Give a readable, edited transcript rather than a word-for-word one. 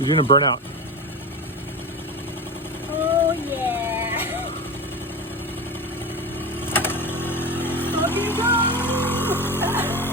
You're gonna burn out. Oh yeah. Here we go.